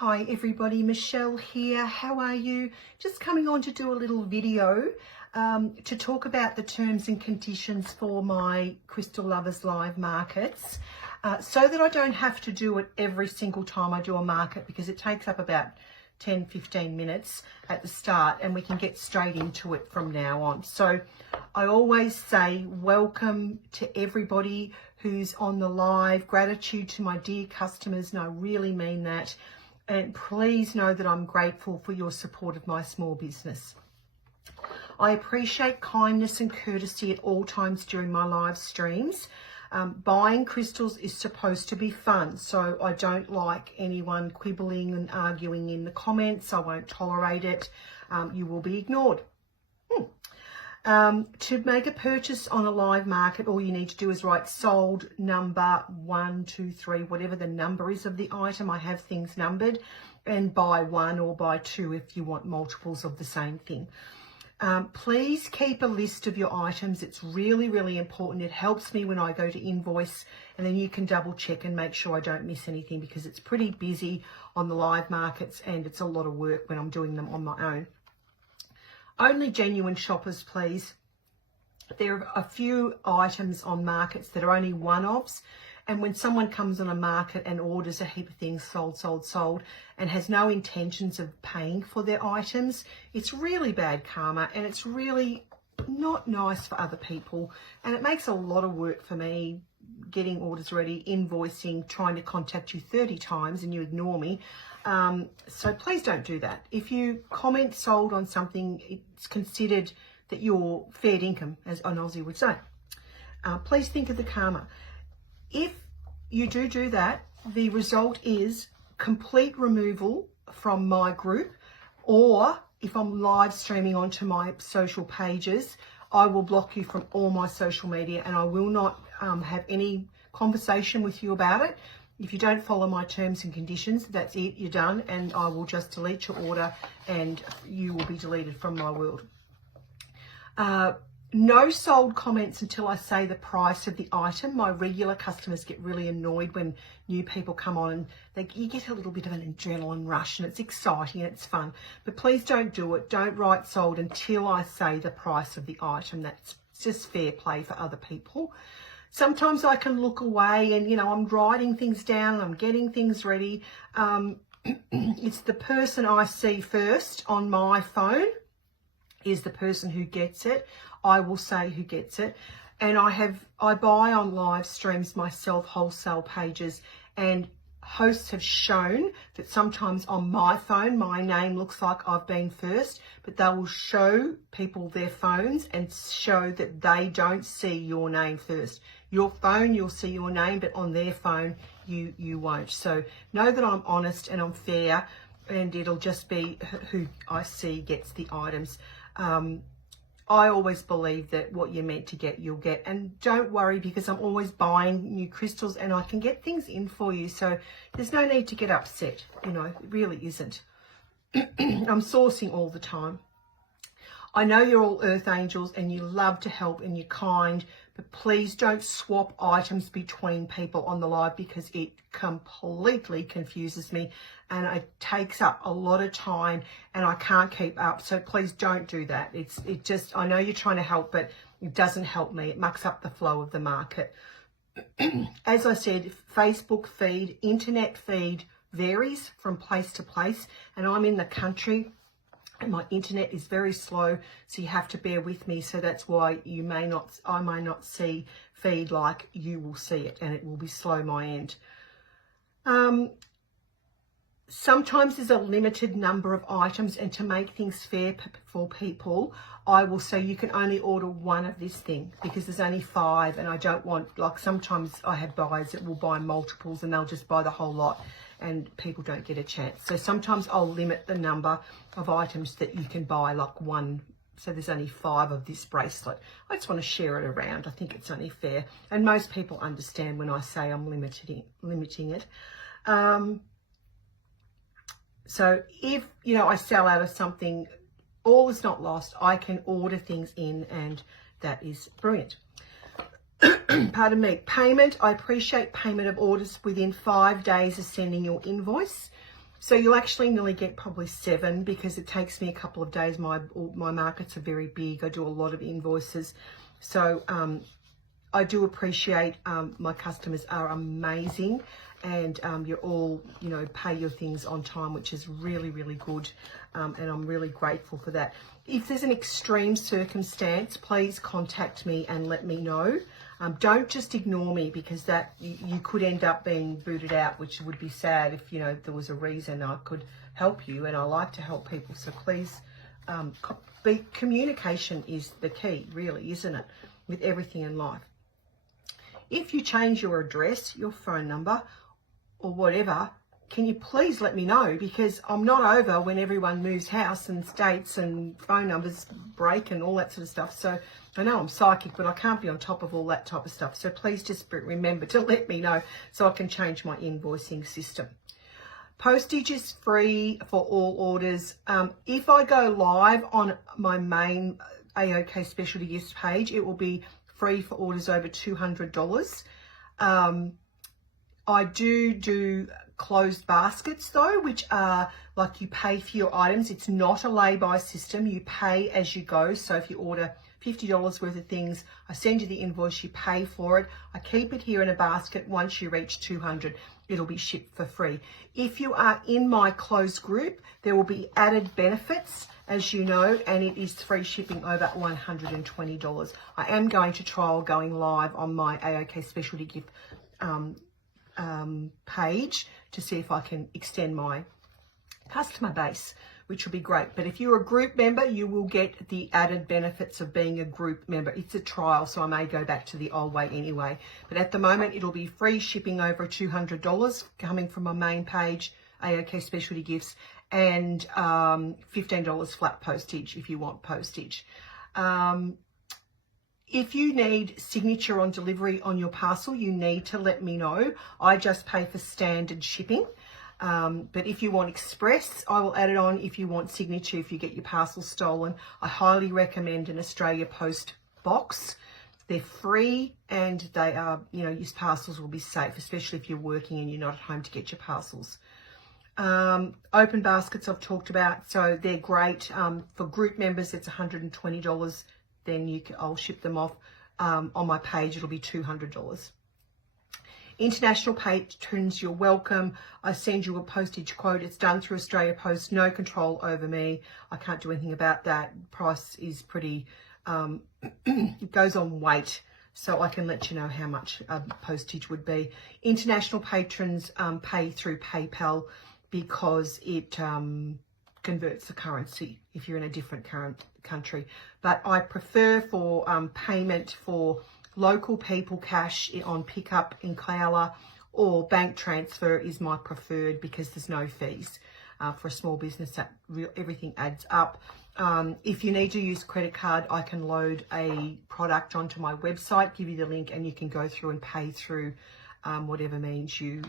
Hi everybody, Michelle here. How are you? Just coming on to do a little video to talk about the terms and conditions for my Crystal Lovers Live markets so that I don't have to do it every single time I do a market, because it takes up about 10-15 minutes at the start and we can get straight into it from now on. So I always say welcome to everybody who's on the live, gratitude to my dear customers, and I really mean that. And please know that I'm grateful for your support of my small business. I appreciate kindness and courtesy at all times during my live streams. Buying crystals is supposed to be fun, so I don't like anyone quibbling and arguing in the comments. I won't tolerate it. You will be ignored. To make a purchase on a live market, all you need to do is write sold number 1, 2, 3, whatever the number is of the item. I have things numbered, and buy 1 or buy 2 if you want multiples of the same thing. Please keep a list of your items. It's really, really important. It helps me when I go to invoice, and then you can double check and make sure I don't miss anything, because it's pretty busy on the live markets and it's a lot of work when I'm doing them on my own. Only genuine shoppers, please. There are a few items on markets that are only one-offs, and when someone comes on a market and orders a heap of things sold, and has no intentions of paying for their items, it's really bad karma, and it's really not nice for other people, and it makes a lot of work for me getting orders ready, invoicing, trying to contact you 30 times and you ignore me. So please don't do that. If you comment sold on something, it's considered that you're fair income, as an Aussie would say. Please think of the karma. If you do that, the result is complete removal from my group, or if I'm live streaming onto my social pages, I will block you from all my social media, and I will not have any conversation with you about it. If you don't follow my terms and conditions, that's it, you're done, and I will just delete your order and you will be deleted from my world. No sold comments until I say the price of the item. My regular customers get really annoyed when new people come on, and you get a little bit of an adrenaline rush, and it's exciting and it's fun. But please don't do it. Don't write sold until I say the price of the item. That's just fair play for other people. Sometimes I can look away and, I'm writing things down and I'm getting things ready. It's the person I see first on my phone is the person who gets it. I will say who gets it. And I buy on live streams myself, wholesale pages, and hosts have shown that sometimes on my phone, my name looks like I've been first, but they will show people their phones and show that they don't see your name first. Your phone, you'll see your name, but on their phone, you won't. So know that I'm honest and I'm fair, and it'll just be who I see gets the items. I always believe that what you're meant to get, you'll get. And don't worry, because I'm always buying new crystals and I can get things in for you. So there's no need to get upset. It really isn't. I'm sourcing all the time. I know you're all earth angels and you love to help and you're kind, but please don't swap items between people on the live, because it completely confuses me and it takes up a lot of time and I can't keep up. So please don't do that. I know you're trying to help, but it doesn't help me. It mucks up the flow of the market. As I said, Facebook feed, internet feed varies from place to place, and I'm in the country and my internet is very slow, so you have to bear with me. So that's why I may not see feed like you will see it, and it will be slow my end. Sometimes there's a limited number of items, and to make things fair for people, I will say you can only order one of this thing, because there's only 5, and I don't want, like, sometimes I have buyers that will buy multiples and they'll just buy the whole lot and people don't get a chance. So sometimes I'll limit the number of items that you can buy, like 1. So there's only 5 of this bracelet. I just want to share it around. I think it's only fair. And most people understand when I say I'm limiting it. So if, I sell out of something, all is not lost. I can order things in, and that is brilliant. Pardon me. Payment. I appreciate payment of orders within 5 days of sending your invoice. So you'll actually nearly get probably 7 because it takes me a couple of days. My markets are very big. I do a lot of invoices. So I do appreciate my customers are amazing, and you're all, you know, pay your things on time, which is really, really good. And I'm really grateful for that. If there's an extreme circumstance, please contact me and let me know. Don't just ignore me, because that you could end up being booted out, which would be sad if, you know, there was a reason I could help you, and I like to help people. So please, communication is the key, really, isn't it, with everything in life. If you change your address, your phone number, or whatever, can you please let me know, because I'm not over when everyone moves house and states and phone numbers break and all that sort of stuff. So I know I'm psychic, but I can't be on top of all that type of stuff. So please just remember to let me know so I can change my invoicing system. Postage is free for all orders. If I go live on my main AOK Specialty Gifts page, it will be free for orders over $200. I do closed baskets though, which are like you pay for your items. It's not a lay-by system. You pay as you go. So if you order $50 worth of things, I send you the invoice, you pay for it. I keep it here in a basket. Once you reach 200, it'll be shipped for free. If you are in my closed group, there will be added benefits, as you know, and it is free shipping over $120. I am going to trial going live on my AOK Specialty Gift page to see if I can extend my customer base, which will be great. But if you're a group member, you will get the added benefits of being a group member. It's a trial, so I may go back to the old way anyway. But at the moment, it'll be free shipping over $200 coming from my main page, AOK Specialty Gifts, and $15 flat postage if you want postage. If you need signature on delivery on your parcel, you need to let me know. I just pay for standard shipping. But if you want express, I will add it on. If you want signature, if you get your parcel stolen, I highly recommend an Australia Post box. They're free, and they are, you know, your parcels will be safe, especially if you're working and you're not at home to get your parcels. Open baskets I've talked about, so they're great. For group members, it's $120. Then I'll ship them off. On my page, it'll be $200. International patrons, you're welcome. I send you a postage quote. It's done through Australia Post. No control over me. I can't do anything about that. Price is pretty, it goes on weight, so I can let you know how much postage would be. International patrons pay through PayPal because it converts the currency if you're in a different country. But I prefer for payment for local people, cash on pickup in Kyala, or bank transfer is my preferred because there's no fees. For a small business, that everything adds up. If you need to use credit card, I can load a product onto my website, give you the link, and you can go through and pay through whatever means you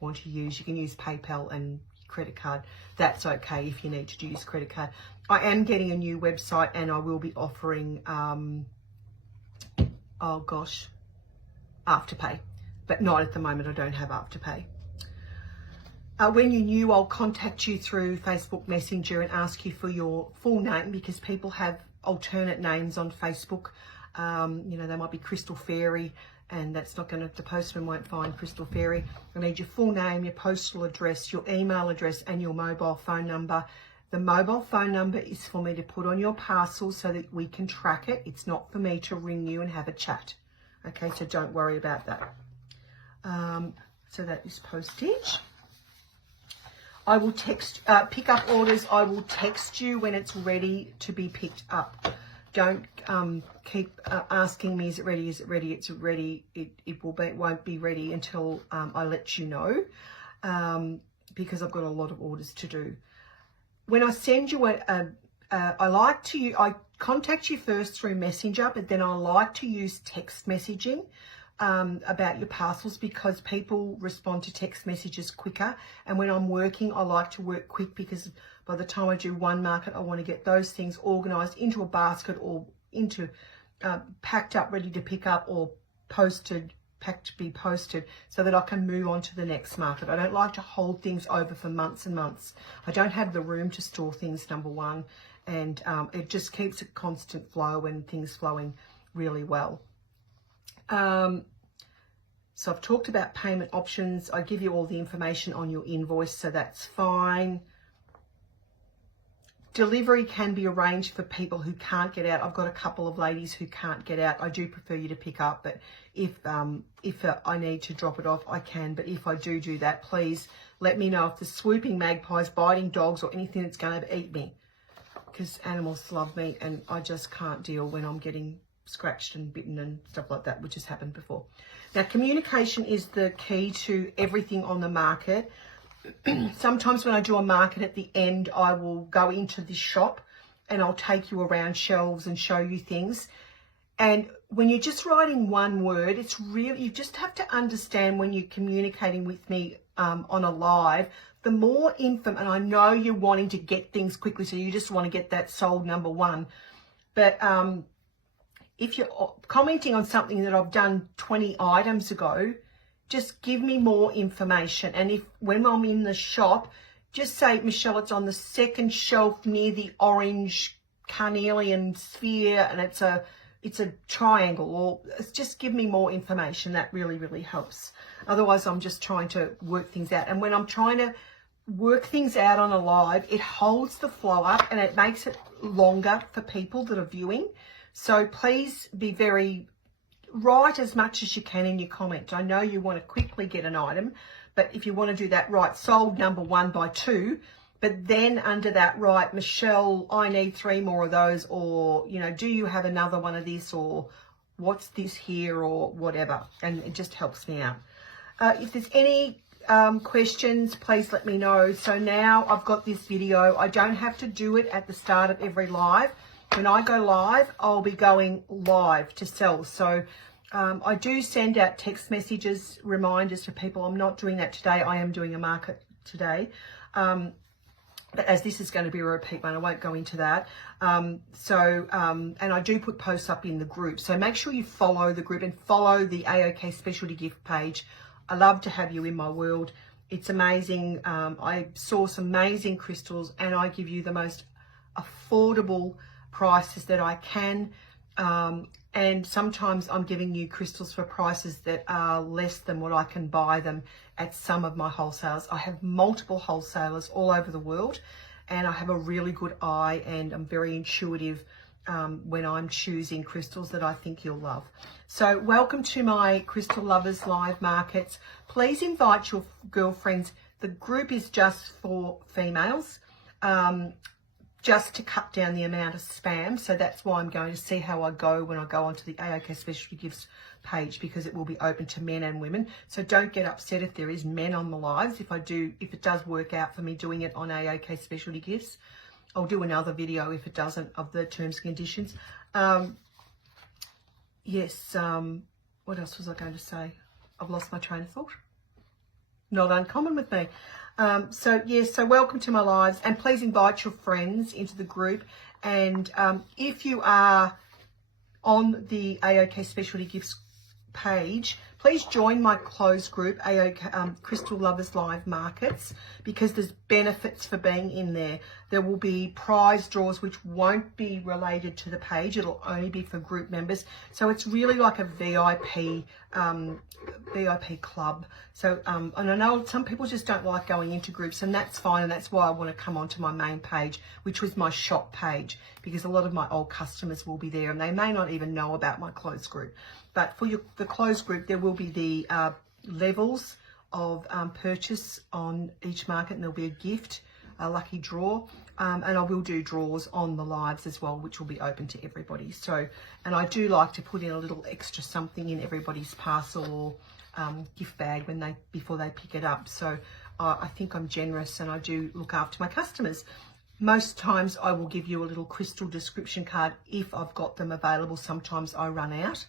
want to use. You can use PayPal and credit card. That's okay if you need to use credit card. I am getting a new website, and I will be offering Afterpay, but not at the moment. I don't have Afterpay. When you're new, I'll contact you through Facebook Messenger and ask you for your full name, because people have alternate names on Facebook. You know, they might be Crystal Fairy, and that's not going to, the postman won't find Crystal Fairy. I need your full name, your postal address, your email address, and your mobile phone number. The mobile phone number is for me to put on your parcel so that we can track it. It's not for me to ring you and have a chat. Okay, so don't worry about that. So that is postage. I will text, pick up orders. I will text you when it's ready to be picked up. Don't keep asking me, is it ready? Is it ready? It's ready. It won't be ready until I let you know, because I've got a lot of orders to do. When I send you I contact you first through Messenger, but then I like to use text messaging about your parcels, because people respond to text messages quicker. And when I'm working, I like to work quick, because by the time I do one market, I want to get those things organised into a basket, or into packed up, ready to pick up, or posted pack to be posted so that I can move on to the next market. I don't like to hold things over for months and months. I don't have the room to store things, number one, and it just keeps a constant flow and things flowing really well. So I've talked about payment options. I give you all the information on your invoice, so that's fine. Delivery can be arranged for people who can't get out. I've got a couple of ladies who can't get out. I do prefer you to pick up, but if I need to drop it off, I can. But if I do that, please let me know if there's swooping magpies, biting dogs, or anything that's going to eat me, because animals love me and I just can't deal when I'm getting scratched and bitten and stuff like that, which has happened before. Now, communication is the key to everything on the market. Sometimes when I do a market at the end, I will go into this shop and I'll take you around shelves and show you things. And when you're just writing one word, it's really, you just have to understand when you're communicating with me on a live, the more info, and I know you're wanting to get things quickly, so you just want to get that sold number one. But if you're commenting on something that I've done 20 items ago, just give me more information. And if when I'm in the shop, just say, Michelle, it's on the second shelf near the orange carnelian sphere, and it's a triangle, or just give me more information. That really, really helps. Otherwise, I'm just trying to work things out. And when I'm trying to work things out on a live, it holds the flow up and it makes it longer for people that are viewing. So please be write as much as you can in your comment. I know you want to quickly get an item, but if you want to do that, write sold number 1 by 2, but then under that write, Michelle, I need 3 more of those, or, you know, do you have another one of this, or what's this here, or whatever. And it just helps me out. If there's any questions, please let me know. So now I've got this video. I don't have to do it at the start of every live. When I go live, I'll be going live to sell. So I do send out text messages, reminders to people. I'm not doing that today. I am doing a market today. But as this is going to be a repeat one, I won't go into that. And I do put posts up in the group. So make sure you follow the group and follow the AOK Specialty Gift page. I love to have you in my world. It's amazing. I source amazing crystals and I give you the most affordable prices that I can, and sometimes I'm giving you crystals for prices that are less than what I can buy them at some of my wholesalers. I have multiple wholesalers all over the world, and I have a really good eye, and I'm very intuitive when I'm choosing crystals that I think you'll love. So welcome to my Crystal Lovers Live Markets. Please invite your girlfriends. The group is just for females, just to cut down the amount of spam. So that's why I'm going to see how I go when I go onto the AOK Specialty Gifts page, because it will be open to men and women. So don't get upset if there is men on the lives. If it does work out for me doing it on AOK Specialty Gifts, I'll do another video if it doesn't, of the terms and conditions. What else was I going to say? I've lost my train of thought. Not uncommon with me. So welcome to my lives, and please invite your friends into the group. And if you are on the AOK Specialty Gifts page, please join my closed group, AOK Crystal Lovers Live Markets, because there's benefits for being in there. There will be prize draws which won't be related to the page. It'll only be for group members. So it's really like a VIP club. So and I know some people just don't like going into groups, and that's fine, and that's why I want to come onto my main page, which was my shop page, because a lot of my old customers will be there and they may not even know about my closed group. But for the closed group, there will be the levels of purchase on each market, and there'll be a gift, a lucky draw, and I will do draws on the lives as well, which will be open to everybody. So, and I do like to put in a little extra something in everybody's parcel or gift bag before they pick it up. So I think I'm generous and I do look after my customers. Most times I will give you a little crystal description card if I've got them available. Sometimes I run out.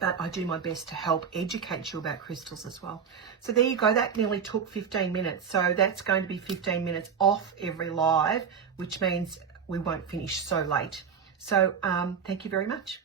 But I do my best to help educate you about crystals as well. So there you go. That nearly took 15 minutes. So that's going to be 15 minutes off every live, which means we won't finish so late. So thank you very much.